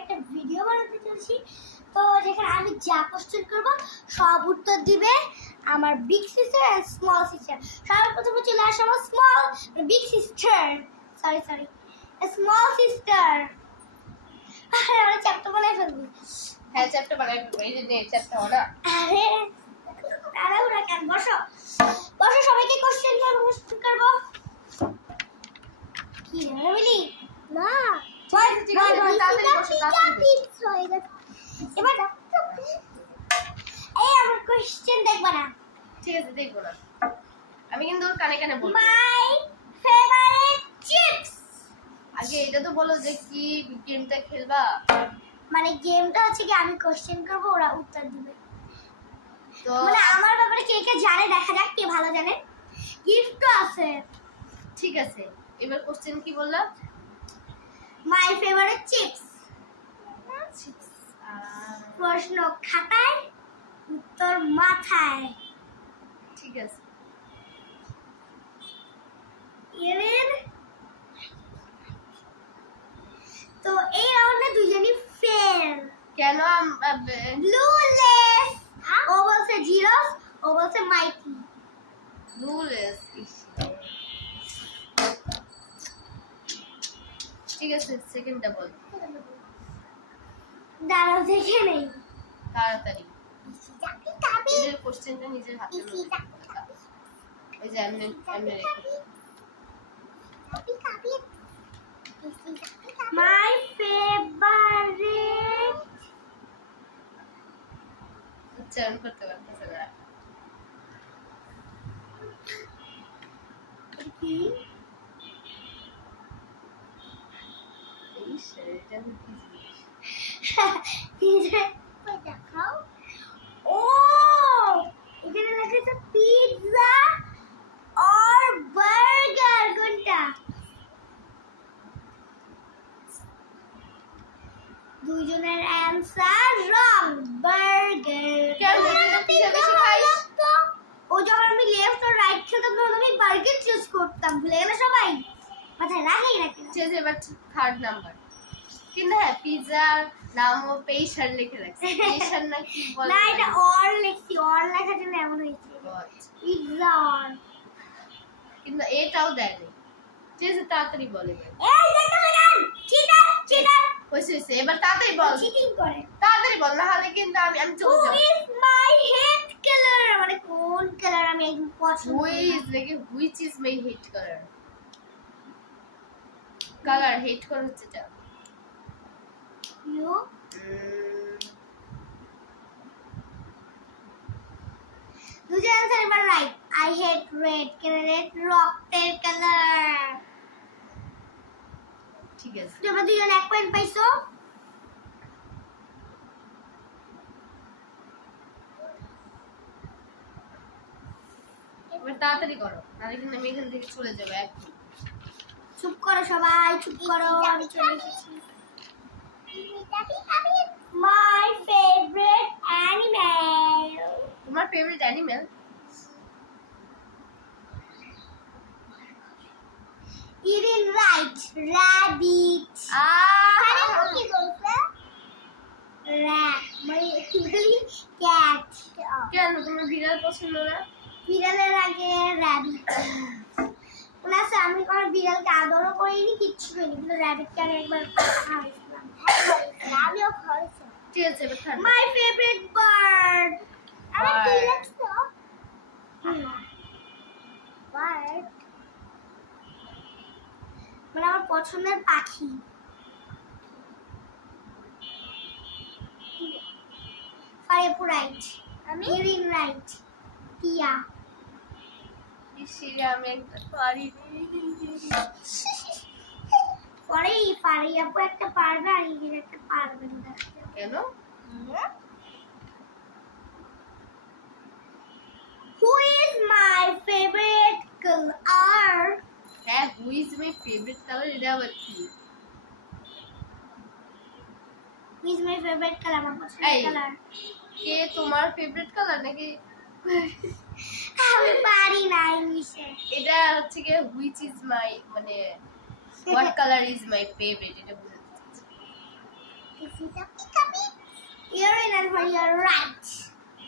একটা ভিডিও বানাতে চলেছি। তো যেখানে আমি যা কোশ্চেন করব সব উত্তর দিবে আমার big sister and small sister. সর্বপ্রথমে চলে আসে আমার big sister, sorry small sister. আমরা চ্যাপ্টার বানাই ফেলবি। হ্যাঁ, চ্যাপ্টার বানাই ফেলবো। এই যে নে চ্যাপ্টার ওরা। আরে তাড়াহুড়া কেন? বসো সবাইকে কোশ্চেন করব। কি রে বলি না ঠিক আছে, তাড়াতাড়ি বসো, তাড়াতাড়ি বসো। এবার এই আমার কোশ্চেন দেখবা না। ঠিক আছে, দেখবো না। আমি কিন্তু ওর কানে কানে বলবো। My favourite chips. আগে এটা তো বলো যে কি গেমটা খেলবা। মানে গেমটা হচ্ছে কি আমি কোশ্চেন করব, ওরা উত্তর দিবে। তো মানে আমার ব্যাপারে কে কে জানে দেখা যাক কে ভালো জানে। গিফট তো আছে। ঠিক আছে, এবার কোশ্চেন কি বললা? My favourite chips. প্রশ্ন খাতায়, উত্তর মাথায়। ঠিক আছে। এর তো এই রাউন্ডে দুজনই ফেল। কেন? ব্লুলেস। ও বলছে জিরোস, ও বলছে মাইটি। ব্লুলেস। ঠিক আছে, সেকেন্ডটা বল। দাঁড়াও দেখে নেই। তাড়াতাড়ি নিজের কোশ্চেনটা নিজের হাতে এই যে এমনি রেখে। মাই ফেভারিট উচ্চারণ করতে পারতেছে না। কি? এই শরীরটা কি জিনিস? দেখাও। ও এখানে লেখা আছে পিৎজা আর বার্গার। কোনটা? দুজনের অ্যানসার রং। বার্গার। কেন পিৎজা বেশি খাইস? ও যখন আমি লেফট আর রাইট খেলতাম তখন আমি বার্গার চুজ করতাম। ভুলে গেলে সবাই? মাথায় রাখেই রাখে। চেয়ে এবার থার্ড নাম্বার। কিন্তু হ্যাঁ, পিৎজার নামও পেইশার লিখে রাখছে। পেইশার না কি বলে? না এটা অর লিখছি, অর লেখার জন্য এমন হয়েছে। Pizza or. কিন্তু এটাও দেয়নি। চেয়ে তাড়াতাড়ি বলে। এই দেখো গান চিটার হইছে এবার তাড়াতাড়ি বল। চিটিং করে। তাড়াতাড়ি বল, না হলে কিন্তু আমি চলে যাব। Who is my hate color? মানে কোন কালার আমি একদম পছন্দ Who করি না। is like which is my hate color? Color hate color হচ্ছে এটা। You? দুজন আনসার এবার রাইট। I hate red. কেন red রক্তের কালার। ঠিক আছে। তোমরা দুজন এক পয়েন্ট পাইছো। এবার তাড়াতাড়ি করো, নাহলে কিন্তু আমি এখান থেকে চলে যাবো এখন। চুপ করো সবাই, চুপ করো। আমি চলে এসেছি। My favorite animal. তোমার favourite animal? Eating right. Rabbit. কি বলছে? Rat. মানে typically cat. কেন তোমার বিড়াল পছন্দ না? বিড়ালের আগে rabbit। মনে আছে আমি কোনো বিড়ালকে আদরও করিনি, কিচ্ছু করিনি, কিন্তু rabbitকে আগে একবার খাওয়াইছিলাম। আমিও খাওয়াইছি। ঠিক আছে, এবার থার্ড। My favorite bird. আমার কি লাগছে? Bird. মানে আমার পছন্দের পাখি। ফারিয়াপু রাইট। আমি ইরিন রাইট। টিয়া। ইসিরে আমি একটা পারি। পরে ফারিয়াপু একটা পারবে আর ইরিন একটা পারবে না। কেন? Who is my favorite color? হ্যাঁ, who is my favorite color? এটা আবার কি? Who is my favorite color? আমার পছন্দের কালার। কে তোমার ফেভারিট কালার নাকি? আমি পারি না ইংলিশে। এটা হচ্ছে কি which is my মানে what color is my favorite, এটা বুঝাতে চাচ্ছি। This is a peek. Earring and for your right.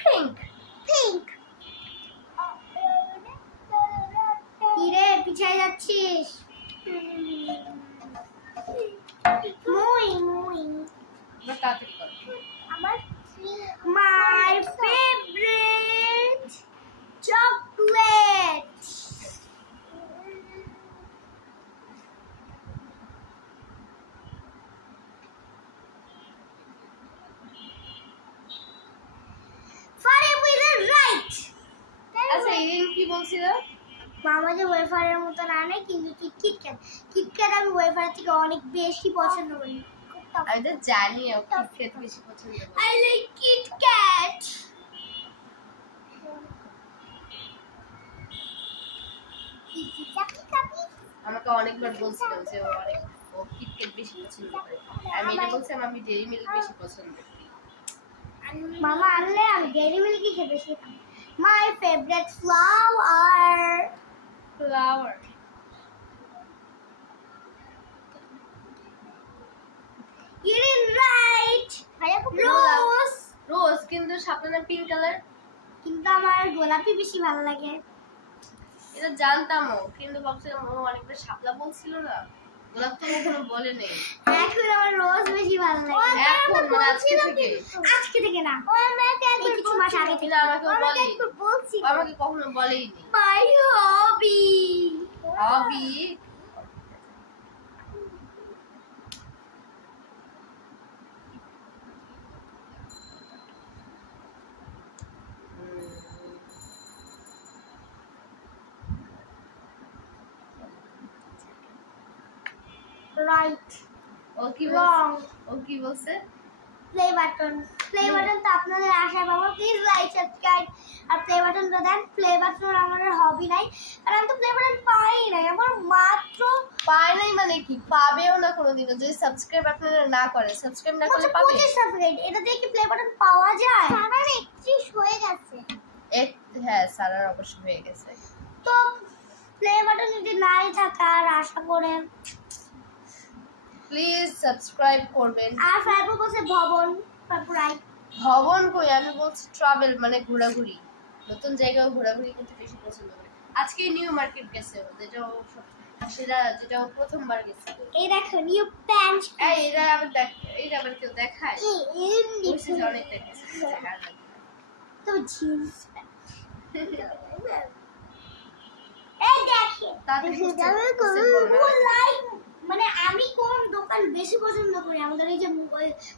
Pink. Pink. কিরে পিছায় যাচ্ছিস? মুই এবার তাড়াতাড়ি কর। আমার my favorite chocolate. Fire with the right. আচ্ছা ইরিন কি বলছিল? মামা যে ওয়েফারের মতো আনে কিন্তু তুই কিটক্যাট আমি ওয়েফার থেকে অনেক বেশি পছন্দ করি। আমি তো জানি ও কিটক্যাট বেশি পছন্দ করে। I like KitKat. আমাকে অনেকবার বলছিল যে ও কিটক্যাট বেশি পছন্দ করে। আমি এটা বলছিলাম আমি ডেইরি মিল্ক বেশি পছন্দ করি। মামা আনলে আমি ডেইরি মিল্কই খেতে বেশি খাই। My favorite flower. Flower. You're in right. Rose. রোজ কিন্তু সাপলা পিঙ্ক কালার। কিন্তু আমার গোলাপি বেশি ভালো লাগে। এটা জানতামও কিন্তু ভাবছিলাম ও অনেকবার শাপলা বলছিল না, গোলাপ তো কখনো বলে নেই। এখন আমার রোজ বেশি ভালো লাগে। এখন মানে আজকে থেকে না, ও আমাকে একবার কিছু মাস আগে থেকে আমাকে বলে বলছি, আমাকে কখনো বলেই নি। মাই হবি হবি রাইট ও কি রং ও কি বলছে? প্লে বাটন তো আপনাদের আশায় পাবো। প্লিজ লাইক সাবস্ক্রাইব আর প্লে বাটনটা দেন। প্লে বাটন আমার হবি নাই, আর আমি তো প্লে বাটন পাই নাই, আমার মাত্র পায় নাই মানে কি, পাবেও না কোনোদিনও যদি সাবস্ক্রাইব আপনারা না করে। সাবস্ক্রাইব না করলে পাবে 25 সাবস্ক্রাইব। এটা দিয়ে কি প্লে বাটন পাওয়া যায়? আমার 31 হয়ে গেছে। হ্যাঁ সারার অবশ্য হয়ে গেছে। তো প্লে বাটন যদি নাই থাকার আশা করে প্লিজ সাবস্ক্রাইব করবেন। আর ফাইভ বলছে ভবন রাইট। ভবন কই, আমি বলছি ট্রাভেল মানে ঘোরাঘুরি, নতুন জায়গায় ঘোরাঘুরি করতে বেশি পছন্দ করে। আজকে নিউ মার্কেট গেছে, যেটা ও প্রথমবার গেছে। এই দেখো নিউ প্যান্ট। এরা আবার এইটা আবার কেউ দেখায় অনেক দেখেছে তো জিন্স এই দেখে মানে আমি কোন দোকান বেশি পছন্দ করি আমাদের এই যে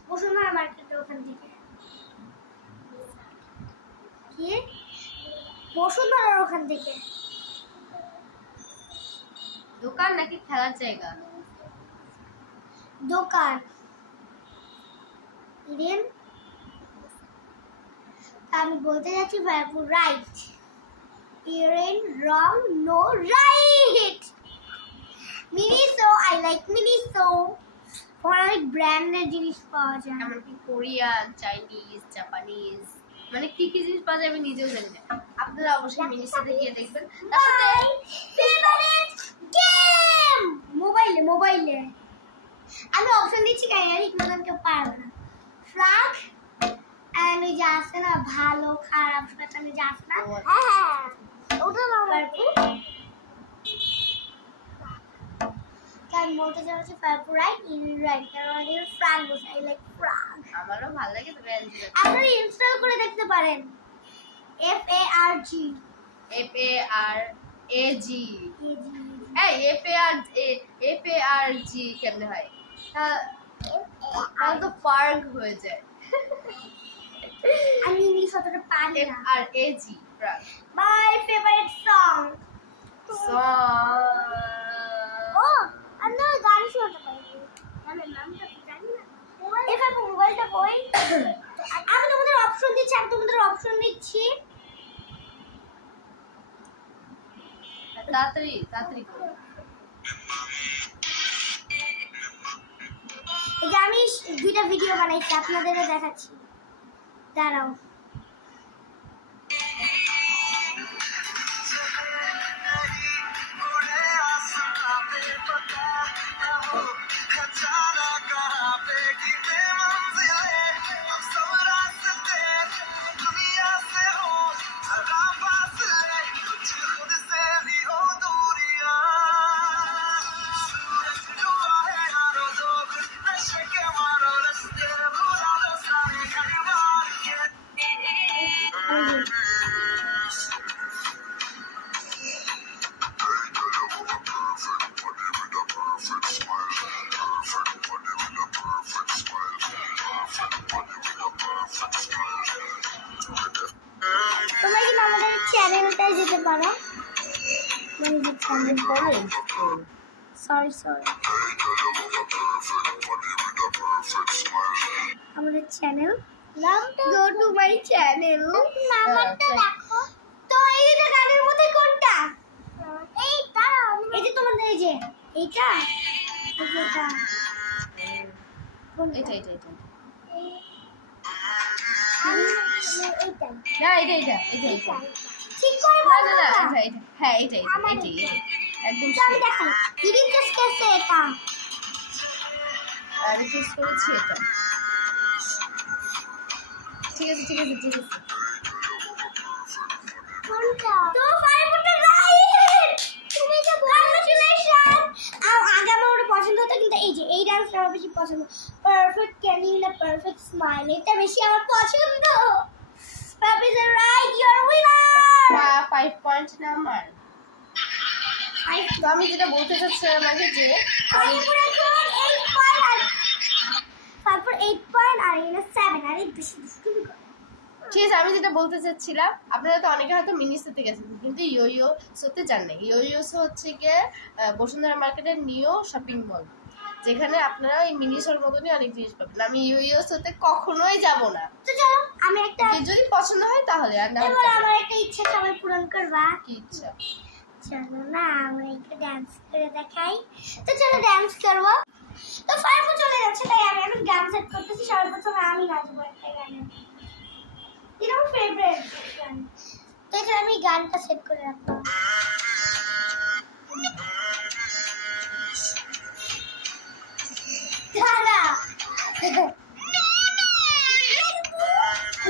বসুন্ধরা মার্কেটের ওখান থেকে। কি বসুন্ধরার ওখান থেকে দোকান নাকি খেলার জায়গা? দোকান। ইরেন আমি বলতে যাচ্ছি ভাইপুর রাইট। ইরেন রং no right. Miniso I like Miniso. অনেক ব্র্যান্ডের জিনিস পাওয়া যায়, এমনকি কোরিয়ান, চাইনিজ, জাপানিজ, মানে কি কি জিনিস পাওয়া যায় আমি নিজেও জানি না। আপনারা অবশ্যই মিনিসোতে গিয়ে দেখবেন। তার সাথে ফেভারিট গেম মোবাইলে আমি অপশন দিচ্ছি কাইয়ার ইগনোরকে পারবে না। ফ্রাগ এন্ড ওই যে আছে না ভালো খারাপ শয়তান যে আছে না, হ্যাঁ ওটা না পারবো। কারণ বলতে যাচ্ছে পারবো রাইট ইন রাইট, কারণ এর ফ্রাগ বসে আই লাইক ফ্রাগ। আমারও ভালো লাগে, তবে আপনারা ইনস্টল করে দেখতে পারেন। FARG FARAG এই FARG কেমনে হয়? তাহলে তো পার্ক হয়ে যায়। আমি ইংলিশ অতটা পারি না। FRAG park. My favourite song. ও আমি তো গান শুনতে পারি, গানের নামটা জানি না। এবার মোবাইলটা কই? আমি তোমাদের অপশন দিচ্ছি, তাড়াতাড়ি করো। এই যে আমি 2টা ভিডিও বানাইছি আপনাদেরও দেখাচ্ছি, দাঁড়াও। মারো সরি আমাদের channel go to my channel নাম্বারটা দেখো তো এই যে গানের মধ্যে কোনটা এইটা এই যে তোমাদের এই যে এইটা এইটা এটা এটা এটা এইটা না এটা এটা এটা এটা ঠিক করে না বলো না না না। এটা এটা হ্যাঁ এটা এটা আমার এটা এটা। একদম এটা আমি দেখাই ইডিট জাস্ট কেসে এটা আমি চুজ করেছি এটা ঠিক আছে ঠিক আছে ঠিক আছে কোনটা তো ফাইভটা রাইট তুমি তো কংগ্রাচুলেশন আগে আমার ওটা পছন্দ হতো কিন্তু এই যে এই ডান্সটা আমার বেশি পছন্দ পারফেক্ট ক্যান্ডি না পারফেক্ট স্মাইল এটা বেশি আমার পছন্দ puppy is right you are winner 5 point number তো আমি যেটা বলতে চাচ্ছিলাম আগে যে আমি তারপর 8 পয়েন্ট আর এখানে 7 আর এই বেশি দুষ্টুমি করে ঠিক আছে আমি যেটা বলতে চাচ্ছিলাম আপনারা তো অনেকে হয়তো মিনিসোতে গেছেন কিন্তু ইয়োইও শোতে যান নাই ইয়োইও শো হচ্ছে গিয়ে বসুন্ধরা মার্কেটের নিউ শপিং মল যেখানে আপনারা এই মিনিসোর মতনই অনেক জিনিস পাবেন আমি ইয়োইও শোতে কখনোই যাব না তো চলো আমি একটা যদি পছন্দ হয় তাহলে আর না হলে এবার যাবো না। আমার একটা ইচ্ছা সবাই পূরণ করবা কি ইচ্ছা চলো না আমরা একটু ডান্স করে দেখাই তো চলো ডান্স করবো তো ফাইভও চলে যাচ্ছে তাই আমি এখন গান সেট করতেছি সর্বপ্রথমে আমি নাচবো একটা গানে এটা আমার ফেভারিট গান তো এখানে আমি গানটা সেট করে রাখবো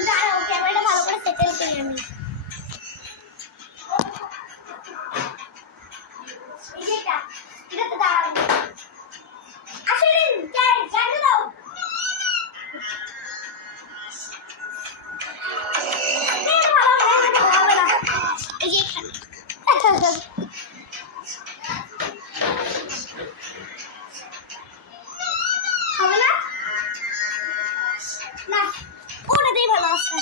দাঁড়াও ক্যামেরাটা ভালো করে সেটেল করি আমি এই যে এটাতে দাঁড়াবো আসলে গানটা দাও এই যে এখানে হবে না না ওটাতেই ভালো আছে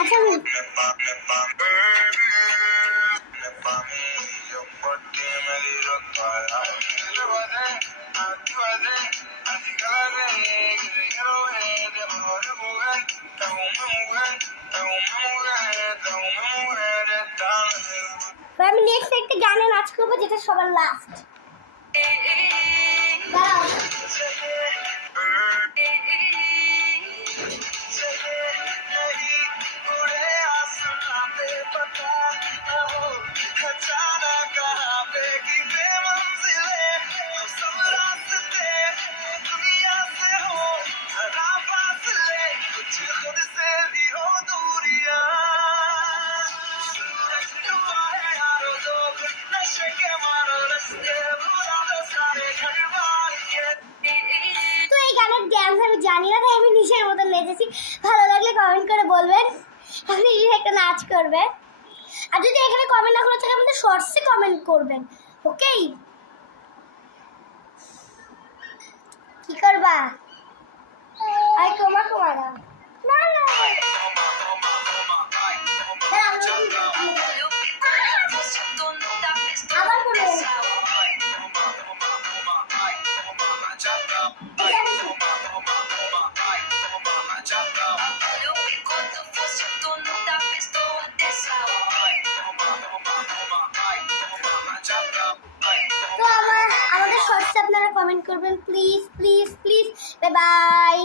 আচ্ছা আমি তো আমি নেক্সট একটা গানে নাচ করবো যেটা সবার লাস্ট দাঁড়াও তো এই গানের ড্যান্স আমি জানি না তাই আমি নিজের মতন নেচেছি ভালো লাগলে কমেন্ট করে বলবেন আপনি নিজে একটা নাচ করবেন আর যদি এখানে কমেন্ট না করে থাকে আমাদের শর্টসে কমেন্ট করবেন ওকে কি করবা আই তোমার তোমার না না আবার বলো তো আমাদের শর্টসে আপনারা কমেন্ট করবেন please please please bye bye